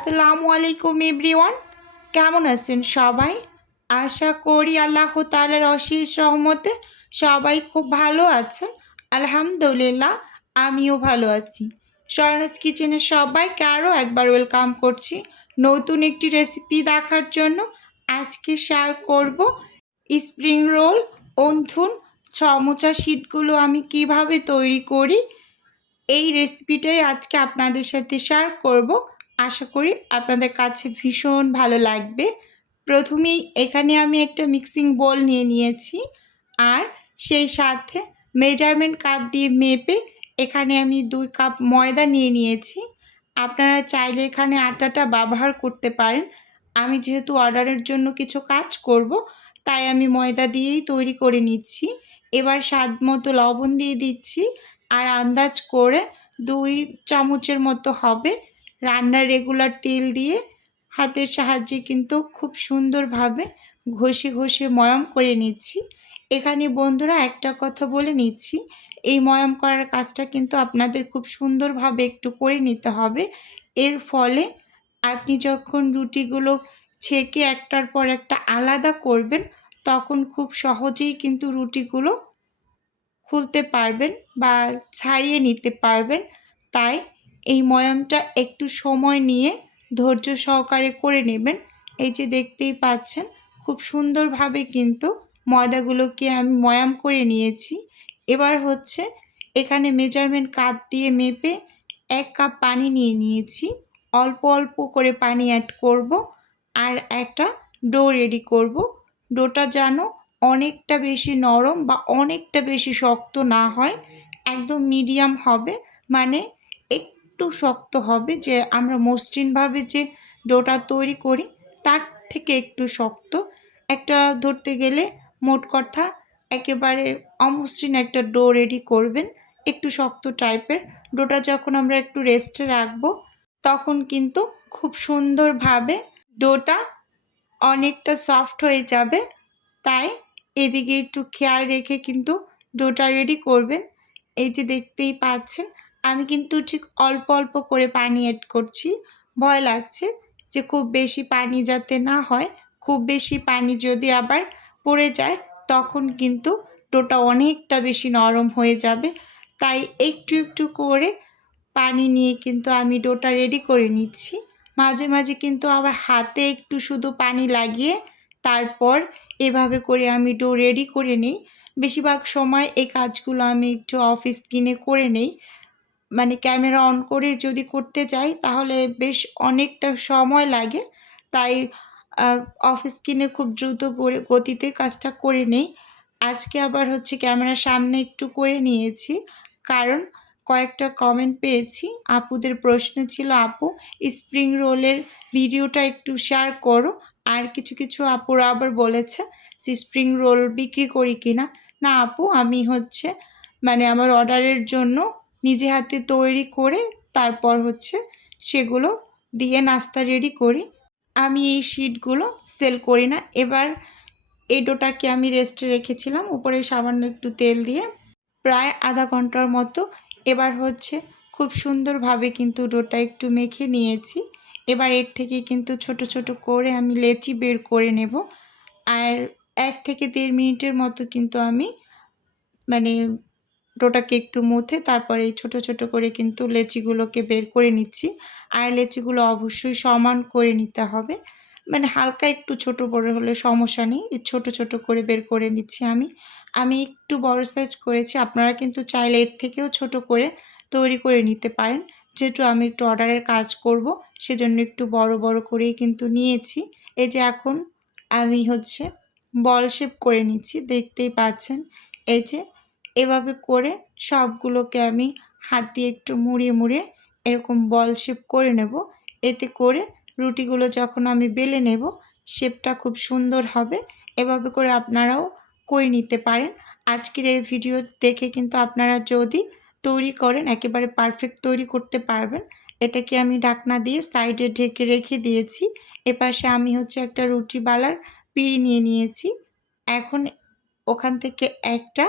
আসসালামু আলাইকুম এভরিওয়ান। কেমন আছেন সবাই? আশা করি আল্লাহ তালার অশেষ রহমতে সবাই খুব ভালো আছেন। আলহামদুলিল্লাহ, আমিও ভালো আছি। স্বর্ণাজ কিচেনের সবাইকে আরও একবার ওয়েলকাম করছি নতুন একটি রেসিপি দেখার জন্য। আজকে শেয়ার করব স্প্রিং রোল, অন্থুন ছমোচা শীটগুলো আমি কীভাবে তৈরি করি। এই রেসিপিটাই আজকে আপনাদের সাথে শেয়ার করব। আশা করি আপনাদের কাছে ভীষণ ভালো লাগবে। প্রথমেই এখানে আমি একটা মিক্সিং বোল নিয়ে নিয়েছি আর সেই সাথে মেজারমেন্ট কাপ দিয়ে মেপে এখানে আমি দুই কাপ ময়দা নিয়ে নিয়েছি। আপনারা চাইলে এখানে আটাটা ব্যবহার করতে পারেন। আমি যেহেতু অর্ডারের জন্য কিছু কাজ করব, তাই আমি ময়দা দিয়েই তৈরি করে নিচ্ছি। এবার স্বাদ মতো লবণ দিয়ে দিচ্ছি আর আন্দাজ করে দুই চামচের মতো হবে রান্নার রেগুলার তেল দিয়ে হাতের সাহায্যে কিন্তু খুব সুন্দরভাবে ঘষে ঘষে ময়াম করে নিচ্ছি। এখানে বন্ধুরা একটা কথা বলে নিচ্ছি, এই ময়াম করার কাজটা কিন্তু আপনাদের খুব সুন্দরভাবে একটু করে নিতে হবে। এর ফলে আপনি যখন রুটিগুলো ছেঁকে একটার পর একটা আলাদা করবেন, তখন খুব সহজেই কিন্তু রুটিগুলো খুলতে পারবেন বা ছাড়িয়ে নিতে পারবেন। তাই এই ময়ামটা একটু সময় নিয়ে ধৈর্য সহকারে করে নেবেন। এই যে দেখতেই পাচ্ছেন, খুব সুন্দরভাবে কিন্তু ময়দাগুলোকে আমি ময়াম করে নিয়েছি। এবার হচ্ছে এখানে মেজারমেন্ট কাপ দিয়ে মেপে এক কাপ পানি নিয়ে নিয়েছি। অল্প অল্প করে পানি অ্যাড করব আর একটা ডো রেডি করব। ডোটা যেন অনেকটা বেশি নরম বা অনেকটা বেশি শক্ত না হয়, একদম মিডিয়াম হবে। মানে একটু শক্ত হবে যে আমরা মসৃণভাবে যে ডোটা তৈরি করি, তার থেকে একটু শক্ত। একটা ধরতে গেলে মোট কথা একেবারে অমসৃণ একটা ডো রেডি করবেন, একটু শক্ত টাইপের। ডোটা যখন আমরা একটু রেস্টে রাখব, তখন কিন্তু খুব সুন্দরভাবে ডোটা অনেকটা সফট হয়ে যাবে। তাই এদিকে একটু খেয়াল রেখে কিন্তু ডোটা রেডি করবেন। এই যে দেখতেই পাচ্ছেন আমি কিন্তু ঠিক অল্প অল্প করে পানি অ্যাড করছি। ভয় লাগছে যে খুব বেশি পানি যাতে না হয়। খুব বেশি পানি যদি আবার পড়ে যায়, তখন কিন্তু ডোটা অনেকটা বেশি নরম হয়ে যাবে। তাই একটু একটু করে পানি নিয়ে কিন্তু আমি ডোটা রেডি করে নিচ্ছি। মাঝে মাঝে কিন্তু আবার হাতে একটু শুধু পানি লাগিয়ে তারপর এভাবে করে আমি ডো রেডি করে নিই। বেশিরভাগ সময় এই কাজগুলো আমি একটু অফিস কিনে করে নেই। মানে ক্যামেরা অন করে যদি করতে যাই, তাহলে বেশ অনেকটা সময় লাগে। তাই অফিস কিনে খুব দ্রুত করে, গতিতে কাজটা করে নেই। আজকে আবার হচ্ছে ক্যামেরার সামনে একটু করে নিয়েছি। কারণ, কয়েকটা কমেন্ট পেয়েছি। আপুদের প্রশ্ন ছিল, আপু স্প্রিং রোলের ভিডিওটা একটু শেয়ার করো। আর কিছু কিছু আপুরা আবার বলেছে স্প্রিং রোল বিক্রি করি কিনা? না আপু, আমি হচ্ছে মানে আমার অর্ডারের জন্য নিজে হাতে তৈরি করে তারপর হচ্ছে সেগুলো দিয়ে নাস্তা রেডি করি। আমি এই শিটগুলো সেল করি না। এবার এই ডোটাকে আমি রেস্টে রেখেছিলাম। উপরে সামান্য একটু তেল দিয়ে প্রায় আধা ঘণ্টার মতো। এবার হচ্ছে খুব সুন্দরভাবে কিন্তু ডোটা একটু মেখে নিয়েছি। এবার এর থেকে কিন্তু ছোট ছোট করে আমি লেচি বের করে নেব। আর এক থেকে দেড় মিনিটের মতো কিন্তু আমি মানে ডোটাকে একটু মুথে তারপরে এই ছোটো ছোটো করে কিন্তু লেচিগুলোকে বের করে নিচ্ছি। আর লেচিগুলো অবশ্যই সমান করে নিতে হবে। মানে হালকা একটু ছোট বড় হলে সমস্যা নেই ছোট ছোট করে বের করে নিচ্ছি আমি। আমি একটু বড় সাইজ করেছি, আপনারা কিন্তু চাইলে এর থেকেও ছোট করে তৈরি করে নিতে পারেন। যেহেতু আমি একটু অর্ডারের কাজ করব, সেজন্য একটু বড় বড় করেই কিন্তু নিয়েছি। এই যে এখন আমি হচ্ছে বল শেপ করে নিচ্ছি, দেখতেই পাচ্ছেন। এই যে এভাবে করে সবগুলোকে আমি হাত দিয়ে একটু মুড়িয়ে মুড়িয়ে এরকম বল শেপ করে নেব। এতে করে রুটিগুলো যখন আমি বেলে নেব শেপটা খুব সুন্দর হবে। এভাবে করে আপনারাও করে নিতে পারেন। আজকের এই ভিডিও দেখে কিন্তু আপনারা যদি তৈরি করেন, একেবারে পারফেক্ট তৈরি করতে পারবেন, এটাকে আমি ডাকনা দিয়ে সাইডে ঢেকে রেখে দিয়েছি। এপাশে আমি হচ্ছে একটা রুটি বালার পিড়ি নিয়ে নিয়েছি। এখন ওখান থেকে একটা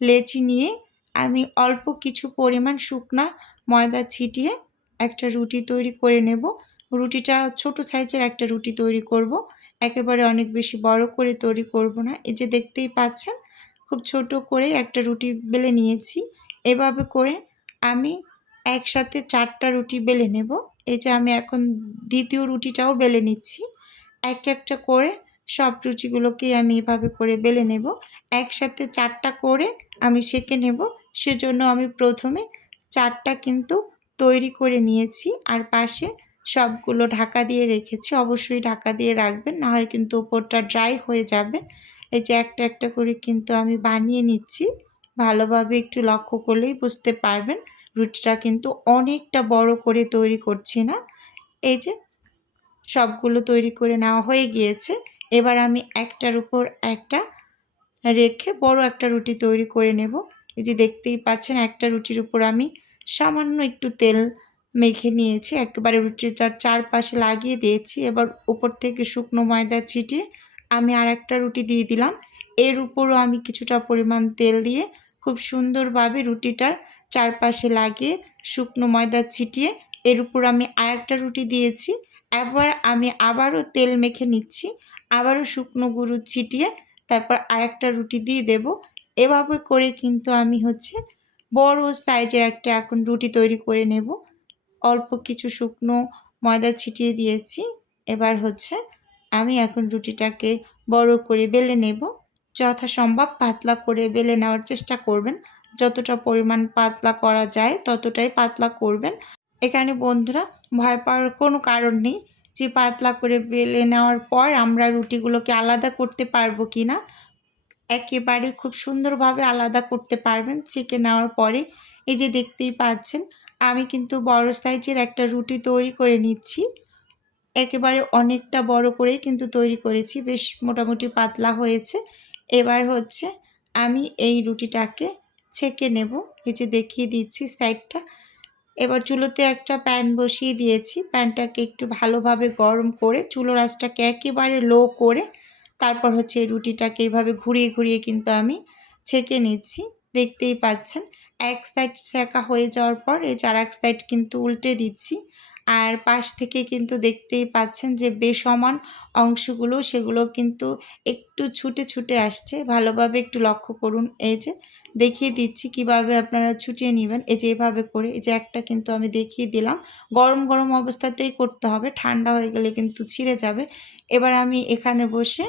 লেচি নিয়ে আমি অল্প কিছু পরিমাণ শুকনা ময়দা ছিটিয়ে একটা রুটি তৈরি করে নেব। রুটিটা ছোট সাইজের একটা রুটি তৈরি করব। একেবারে অনেক বেশি বড় করে তৈরি করব না। এই যে দেখতেই পাচ্ছেন, খুব ছোট করে একটা রুটি বেলে নিয়েছি। এভাবে করে আমি একসাথে চারটা রুটি বেলে নেব। এই যে আমি এখন দ্বিতীয় রুটিটাও বেলে নিচ্ছি। একটা একটা করে সব রুটিগুলোকে আমি এভাবে করে বেলে নেব। একসাথে চারটা করে আমি সেঁকে নেব। সেজন্য আমি প্রথমে চারটা কিন্তু তৈরি করে নিয়েছি আর পাশে সবগুলো ঢাকা দিয়ে রেখেছি। অবশ্যই ঢাকা দিয়ে রাখবেন, না হয় কিন্তু উপরটা ড্রাই হয়ে যাবে। এই যে একটা একটা করে কিন্তু আমি বানিয়ে নিচ্ছি। ভালোভাবে একটু লক্ষ্য করলেই বুঝতে পারবেন রুটিটা কিন্তু অনেকটা বড় করে তৈরি করছি না। এই যে সবগুলো তৈরি করে নেওয়া হয়ে গিয়েছে। এবার আমি একটার উপর একটা রেখে বড় একটা রুটি তৈরি করে নেব। এই যে দেখতেই পাচ্ছেন, একটা রুটির উপর আমি সামান্য একটু তেল মেখে নিয়েছি। একেবারে রুটিটার চারপাশে লাগিয়ে দিয়েছি। এবার উপর থেকে শুকনো ময়দা ছিটিয়ে আমি আর একটা রুটি দিয়ে দিলাম। এর উপরও আমি কিছুটা পরিমাণ তেল দিয়ে খুব সুন্দরভাবে রুটিটার চারপাশে লাগিয়ে শুকনো ময়দা ছিটিয়ে এর উপর আমি আর একটা রুটি দিয়েছি। এবার আমি আবারও তেল মেখে নিচ্ছি, আবারও শুকনো গুঁড়ো ছিটিয়ে তারপর আরেকটা রুটি দিয়ে দেব। এভাবে করে কিন্তু আমি হচ্ছে বড় সাইজের একটা এখন রুটি তৈরি করে নেব। অল্প কিছু শুকনো ময়দা ছিটিয়ে দিয়েছি। এবার হচ্ছে আমি এখন রুটিটাকে বড় করে বেলে নেব। যথাসম্ভব পাতলা করে বেলে নেওয়ার চেষ্টা করবেন। যতটা পরিমাণ পাতলা করা যায় ততটাই পাতলা করবেন। এখানে বন্ধুরা ভয় পাওয়ার কোনো কারণ নেই। যে পাতলা করে বেলে নেওয়ার পর আমরা রুটিগুলোকে আলাদা করতে পারব কি না, একেবারে খুব সুন্দরভাবে আলাদা করতে পারবেন চেকে নেওয়ার পরে। এই যে দেখতেই পাচ্ছেন, আমি কিন্তু বড় সাইজের একটা রুটি তৈরি করে নিচ্ছি। একেবারে অনেকটা বড় করেই কিন্তু তৈরি করেছি, বেশ মোটামুটি পাতলা হয়েছে। এবার হচ্ছে আমি এই রুটিটাকে ছেঁকে নেব। এই যে দেখিয়ে দিচ্ছি সাইডটা। এবার চুলোতে একটা প্যান বসিয়ে দিয়েছি। প্যানটাকে একটু ভালোভাবে গরম করে চুলো রাসটাকে একেবারে লো করে তারপর হচ্ছে রুটিটাকে এইভাবে ঘুরিয়ে ঘুরিয়ে কিন্তু আমি ছেঁকে নিচ্ছি। দেখতেই পাচ্ছেন, এক সাইড ছেঁকা হয়ে যাওয়ার পর এই চার এক সাইড কিন্তু উল্টে দিচ্ছি। আর পাশ থেকে কিন্তু দেখতেই পাচ্ছেন যে বেসমান অংশগুলো, সেগুলো কিন্তু একটু ছুটে ছুটে আসছে। ভালোভাবে একটু লক্ষ্য করুন। এই যে দেখিয়ে দিচ্ছি কীভাবে আপনারা ছুটিয়ে নেবেন। এই যে এভাবে করে, এই যে একটা কিন্তু আমি দেখিয়ে দিলাম। গরম গরম অবস্থাতেই করতে হবে। ঠান্ডা হয়ে গেলে কিন্তু ছিঁড়ে যাবে। এবার আমি এখানে বসে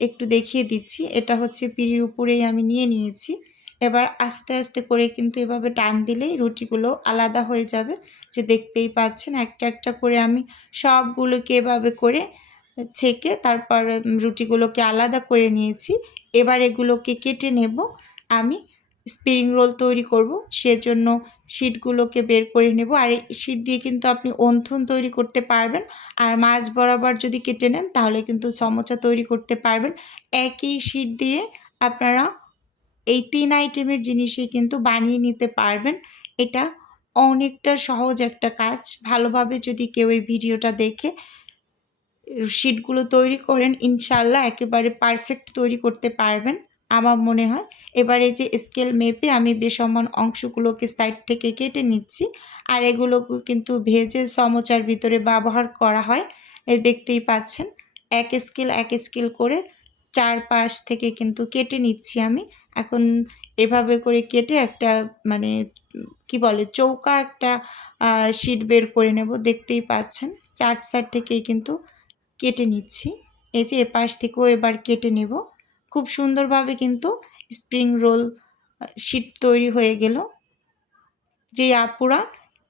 একটু দেখিয়ে দিচ্ছি। এটা হচ্ছে পিড়ির উপরেই আমি নিয়ে নিয়েছি। এবার আস্তে আস্তে করে কিন্তু এভাবে টান দিলেই রুটিগুলো আলাদা হয়ে যাবে। যে দেখতেই পাচ্ছেন একটা একটা করে আমি সবগুলোকে এভাবে করে ছেঁকে তারপর রুটিগুলোকে আলাদা করে নিয়েছি। এবার এগুলোকে কেটে নেব। আমি স্প্রিং রোল তৈরি করব। সেজন্য শিটগুলোকে বের করে নেব। আর এই শিট দিয়ে কিন্তু আপনি অন্থন তৈরি করতে পারবেন। আর মাছ বরাবর যদি কেটে নেন তাহলে কিন্তু সমোচা তৈরি করতে পারবেন। একই শিট দিয়ে আপনারা এই তিন আইটেমের জিনিসই কিন্তু বানিয়ে নিতে পারবেন। এটা অনেকটা সহজ একটা কাজ। ভালোভাবে যদি কেউ এই ভিডিওটা দেখে শিটগুলো তৈরি করেন, ইনশাল্লাহ একেবারে পারফেক্ট তৈরি করতে পারবেন, আমার মনে হয়। এবার যে স্কেল মেপে আমি বেসমান অংশগুলোকে সাইড থেকে কেটে নিচ্ছি, আর এগুলো কিন্তু ভেজে সমোচার ভিতরে ব্যবহার করা হয়। এ দেখতেই পাচ্ছেন, এক স্কেল এক স্কেল করে চারপাশ থেকে কিন্তু কেটে নিচ্ছি আমি। এখন এভাবে করে কেটে একটা মানে কি বলে চৌকা একটা শিট বের করে নেব, দেখতেই পাচ্ছেন। চার সাইড থেকেই কিন্তু কেটে নিচ্ছি। এই যে এপাশ থেকেও এবার কেটে নেব। খুব সুন্দরভাবে কিন্তু স্প্রিং রোল শিট তৈরি হয়ে গেল। যে আপুরা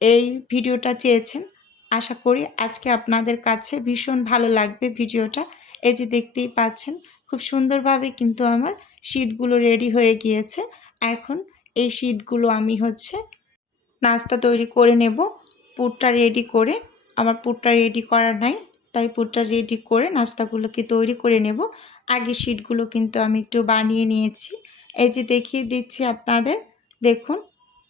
এই ভিডিওটা চেয়েছেন, আশা করি আজকে আপনাদের কাছে ভীষণ ভালো লাগবে ভিডিওটা। এই যে দেখতেই পাচ্ছেন খুব সুন্দরভাবে কিন্তু আমার শিটগুলো রেডি হয়ে গিয়েছে। এখন এই শিটগুলো আমি হচ্ছে নাস্তা তৈরি করে নেব। পুরটা রেডি করে, আমার পুরটা রেডি করা নাই, তাই পুরটা রেডি করে নাস্তাগুলোকে তৈরি করে নেব। আগে শিটগুলো কিন্তু আমি একটু বানিয়ে নিয়েছি। এই যে দেখিয়ে দিচ্ছি আপনাদের, দেখুন,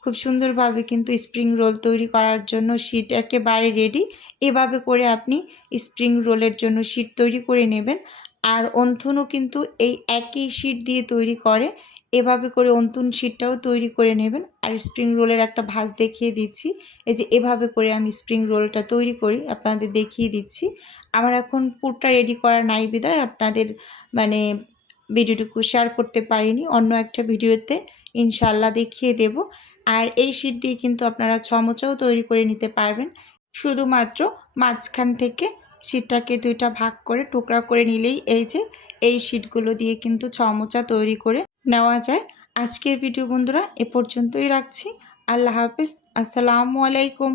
খুব সুন্দরভাবে কিন্তু স্প্রিং রোল তৈরি করার জন্য শিট একেবারে রেডি এভাবে করে আপনি স্প্রিং রোলের জন্য শিট তৈরি করে নেবেন। আর অন্থনও কিন্তু এই একই শিট দিয়ে তৈরি করে। এভাবে করে অন্তুন শিটটাও তৈরি করে নেবেন। আর স্প্রিং রোলের একটা ভাঁজ দেখিয়ে দিচ্ছি। এই যে এভাবে করে আমি স্প্রিং রোলটা তৈরি করি, আপনাদের দেখিয়ে দিচ্ছি। আমার এখন পুরটা রেডি করা নাই বিদায় আপনাদের মানে ভিডিওটুকু শেয়ার করতে পারিনি। অন্য একটা ভিডিওতে ইনশাল্লাহ দেখিয়ে দেব। আর এই শিট দিয়ে কিন্তু আপনারা ছমচাও তৈরি করে নিতে পারবেন। শুধুমাত্র মাঝখান থেকে শিটটাকে দুইটা ভাগ করে টুকরা করে নিলেই এই যে, এই শীটগুলো দিয়ে কিন্তু চমচা তৈরি করে নেওয়া যায়। আজকের ভিডিও বন্ধুরা, এ পর্যন্তই রাখছি। আল্লাহ হাফিজ। আসসালামু আলাইকুম।